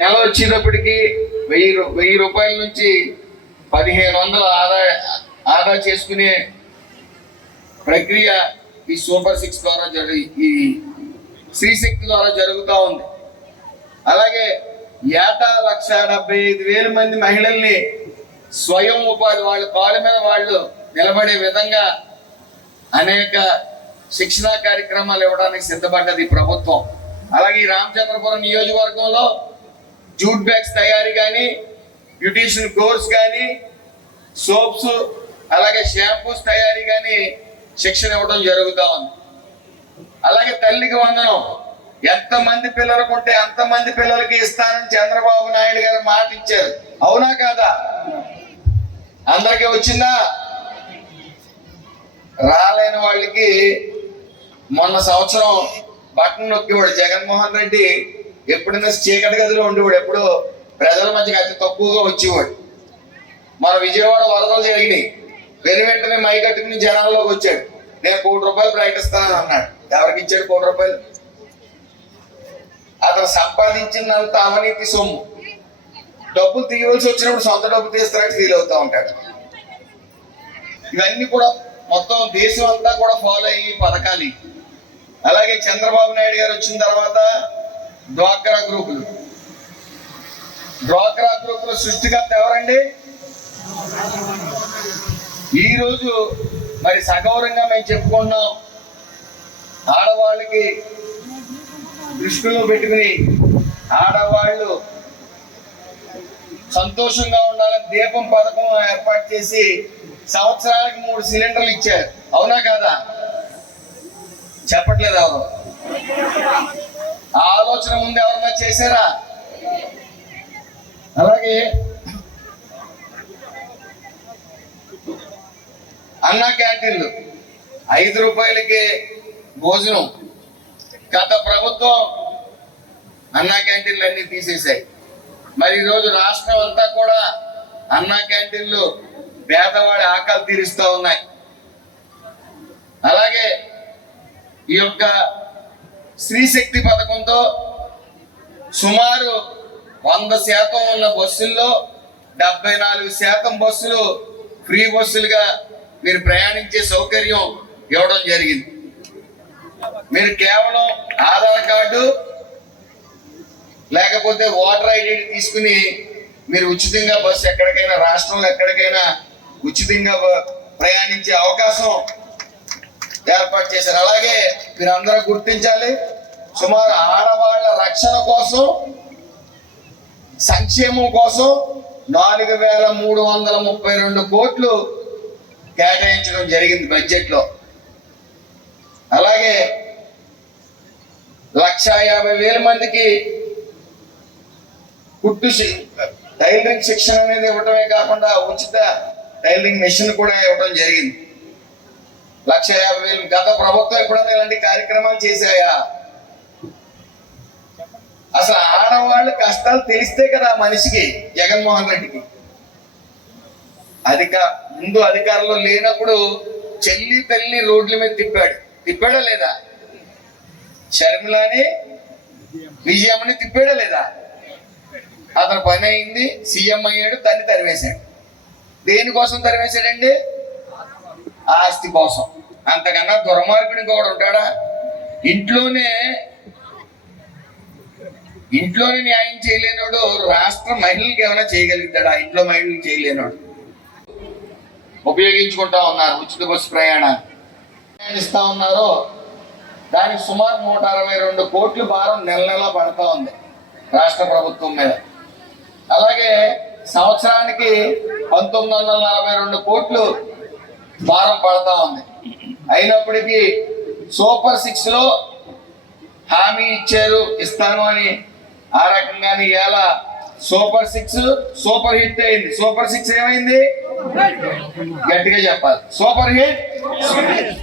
నెల వచ్చేటప్పటికి 1000 రూపాయల నుంచి 1500 ఆదా చేసుకునే ప్రక్రియ ఈ సూపర్ 6 ద్వారా ఈ శ్రీశక్తి ద్వారా జరుగుతూ ఉంది. అలాగే ఏటా 1,75,000 మంది మహిళల్ని స్వయం ఉపాధి వాళ్ళ కాళ్ళ మీద వాళ్ళు నిలబడే విధంగా అనేక శిక్షణా కార్యక్రమాలు ఇవ్వడానికి సిద్ధపడ్డది ప్రభుత్వం. అలాగే ఈ రామచంద్రపురం నియోజకవర్గంలో జూట్ బ్యాగ్స్ తయారీ కానీ, బ్యూటీషియన్ కోర్స్ కానీ, సోప్స్ అలాగే షాంపూస్ తయారీ కానీ శిక్షణ ఇవ్వడం జరుగుతూ ఉంది. అలాగే తల్లికి వందనం, ఎంతమంది పిల్లలకు ఉంటే అంతమంది పిల్లలకి ఇస్తానని చంద్రబాబు నాయుడు గారు మాట ఇచ్చారు. అవునా కాదా? అందరికీ వచ్చిందా? రాలేని వాళ్ళకి మొన్న సంవత్సరం బటన్ నొక్కేవాడు జగన్మోహన్ రెడ్డి. ఎప్పుడైనా చీకటి గదిలో ఉండేవాడు, ఎప్పుడు ప్రజల మధ్యకి అతి తక్కువగా వచ్చేవాడు. మన విజయవాడ వరదలు జరిగినాయి, వెంటనే మైకట్టుకుని జనాల్లోకి వచ్చాడు. నేను 1 కోటి రూపాయలు ప్రకటిస్తానని అన్నాడు. ఎవరికి ఇచ్చాడు 1 కోటి రూపాయలు? అతను సంపాదించినంత అవినీతి సొమ్ము. డబ్బులు తీయవలసి వచ్చినప్పుడు సొంత డబ్బు తీస్తానికి ఫీల్ అవుతూ ఉంటాడు. ఇవన్నీ కూడా మొత్తం దేశం అంతా కూడా ఫాలో అయ్యి పథకాలు. అలాగే చంద్రబాబు నాయుడు గారు వచ్చిన తర్వాత డ్వాక్రా గ్రూపులు సృష్టికర్త ఎవరండి? ఈరోజు మరి సగౌరవంగా మేము చెప్పుకున్నాం. ఆడవాళ్ళకి దృష్టిలో పెట్టుకుని ఆడవాళ్ళు సంతోషంగా ఉండాలని దీపం పథకం ఏర్పాటు చేసి సంవత్సరానికి 3 సిలిండర్లు ఇచ్చారు. అవునా కాదా? చెప్పట్లేదు ఎవరు. ఆ ఆలోచన ముందు ఎవరన్నా చేశారా? అలాగే అన్నా క్యాంటీన్లు 5 రూపాయలకి భోజనం. గత ప్రభుత్వం అన్నా క్యాంటీన్లు అన్ని తీసేశాయి. మరి ఈరోజు రాష్ట్రం అంతా కూడా అన్నా క్యాంటీన్లు పేదవాడి ఆకలి తీరుస్తూ ఉన్నాయి. అలాగే ఈ యొక్క శ్రీశక్తి పథకంతో సుమారు 100% ఉన్న బస్సుల్లో 74% బస్సులు ఫ్రీ బస్సులుగా మీరు ప్రయాణించే సౌకర్యం ఇవ్వడం జరిగింది. మీరు కేవలం ఆధార్ కార్డు లేకపోతే ఓటర్ ఐడి తీసుకుని మీరు ఉచితంగా బస్సు ఎక్కడికైనా రాష్ట్రంలో ఎక్కడికైనా ఉచితంగా ప్రయాణించే అవకాశం ఏర్పాటు చేశారు. అలాగే మీరు అందరూ గుర్తించాలి, సుమారు ఆడవాళ్ల రక్షణ కోసం, సంక్షేమం కోసం 4,332 కోట్లు కేటాయించడం జరిగింది బడ్జెట్ లో. అలాగే 1,50,000 మందికి టైలరింగ్ శిక్షణ అనేది ఇవ్వటమే కాకుండా ఉచిత టైలరింగ్ మెషిన్ కూడా ఇవ్వడం జరిగింది. 1,50,000. గత ప్రభుత్వం ఎప్పుడైనా ఇలాంటి కార్యక్రమాలు చేశాయా? అసలు ఆడవాళ్ళ కష్టాలు తెలిస్తే కదా మనిషికి, జగన్మోహన్ రెడ్డికి. ముందు అధికారంలో లేనప్పుడు చెల్లి తల్లిని రోడ్ల మీద తిప్పాడా లేదా? షర్మిలాని విజయమ్మని తిప్పాడా లేదా? అతను పని అయింది, సీఎం అయ్యాడు, తన్ని తరివేశాడు. దేనికోసం తరివేశాడండి? ఆస్తి కోసం. అంతకన్నా దుర్మార్గుడు ఇంకొకడు ఉంటాడా? ఇంట్లోనే న్యాయం చేయలేనోడు రాష్ట్ర మహిళలకు ఏమైనా చేయగలుగుతాడా? ఇంట్లో మహిళలకు చేయలేనోడు. ఉపయోగించుకుంటా ఉన్నారు ఉచిత బస్సు ప్రయాణాన్ని ఇస్తా ఉన్నారు. దానికి సుమారు 162 కోట్ల భారం నెల పడతా ఉంది రాష్ట్ర ప్రభుత్వం మీద. అలాగే సంవత్సరానికి 1,942 కోట్లు భారం పడతా ఉంది. అయినప్పటికీ సూపర్ 6 లో హామీ ఇచ్చారు, ఇస్తాను అని. ఆ రకంగానే ఇలా సూపర్ 6 సూపర్ హిట్ అయింది. సూపర్ 6 ఏమైంది? గట్టిగా చెప్పాలి. Super hit.